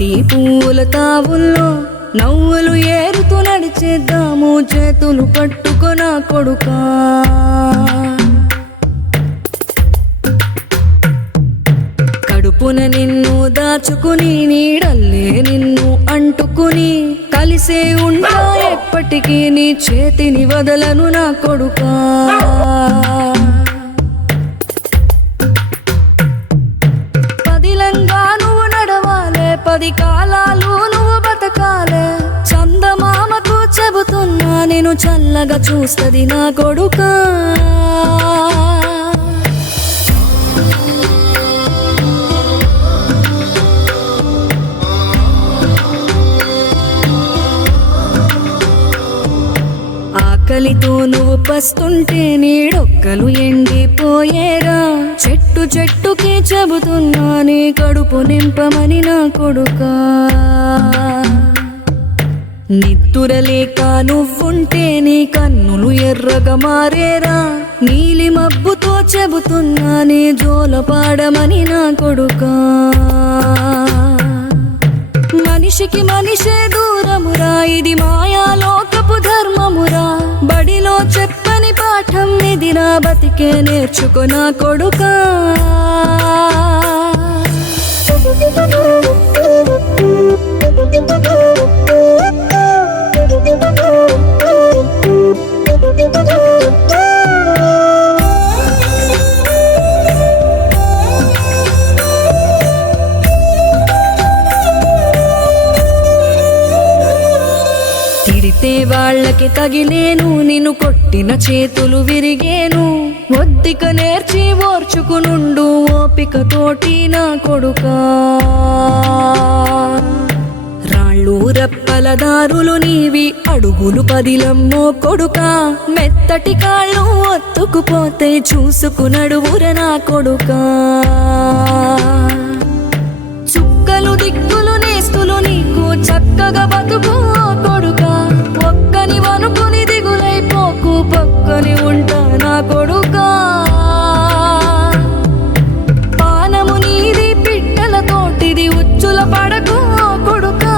మట్టి పూల తావుల్లో నవ్వులు ఏరుతూ నడిచేద్దాము చేతులు పట్టుకొన కొడుకా కడుపున నిన్ను దాచుకుని నీడల్లే నిన్ను అంటుకుని కలిసే ఉంటా ఎప్పటికీ నీ చేతిని వదలను నా కొడుకా పదిలంగా నువ్వు నడవాలే 10 కాలాలు నువ్వు బతకాలే చందమామకు చెబుతున్నా నేను చల్లగా చూస్తది నా కొడుకా ఆకలితో నువ్వు పస్తుంటే నీడొక్కలు ఎండిపోయేరా చెట్టు చెట్టుకి చెబుతున్నా నీ కడుపు నింపమని నా కొడుకా నిద్దురలేక నువ్వుంటే నీ కన్నులు ఎర్రగా మారేరా నీలి మబ్బుతో చెబుతున్నా నీ జోల పాడమని నా కొడుకా మనిషికి మనిషే దూరమురా ఇది మాయాలోకపు ధర్మమురా బడిలో చెప్పని పాఠం ఇది నా బతికే నేర్చుకో నా కొడుకా తిడితే వాళ్ళకి తగిలేను నిన్ను కొట్టిన చేతులు విరిగేను ఒద్దిక నేర్చి ఓర్చుకునుండు ఓపిక తోటి నా కొడుకా రాళ్ళు రప్పల దారులు నీవి అడుగులు పదిలమ్మో కొడుకా మెత్తటి కాళ్ళు ఒత్తుకుపోతే చూసుకునడువుర నా కొడుకా చుక్కలు దిక్కులు నేస్తులు నీకు చక్కగా బతుకు కొడుకా ఒక్కని వనుకుని దిగులైపోకు పక్కని ఉంటా నా కొడుకా పానము నీది పిట్టల తోటిది ఉచ్చుల పడకు కొడుకా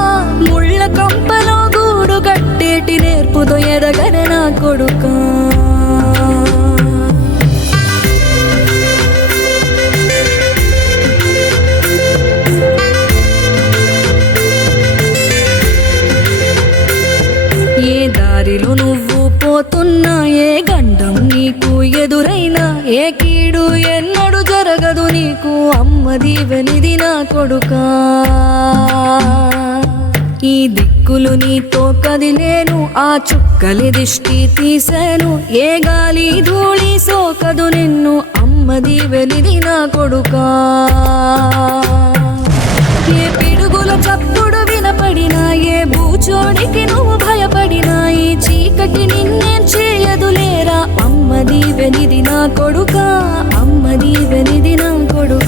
ముళ్ళ కంపలో గూడు కట్టేటి నేర్పుతో ఎదగన నా కొడుకా ఏ దారిలో నువ్వు పోతున్నా ఏ గండం నీకు ఎదురైనా ఏ కీడు ఎన్నడు జరగదు నీకు అమ్మ దీవెనిది నా కొడుకా ఈ దిక్కులు నీతో కదిలేను ఆ చుక్కలి దిష్టి తీసేను ఏ గాలి ధూళి సోకదు నిన్ను అమ్మ దీవెనిది నా కొడుకా ఏ పిడుగుల చప్పుడు వినపడినా ఏ భూచోడికి నువ్వు భయపడినా ఈ చీకటి నిన్నేం చేయదులేరా అమ్మ దీవెనిది నా కొడుకా అమ్మ దీవెనిది నా కొడుకా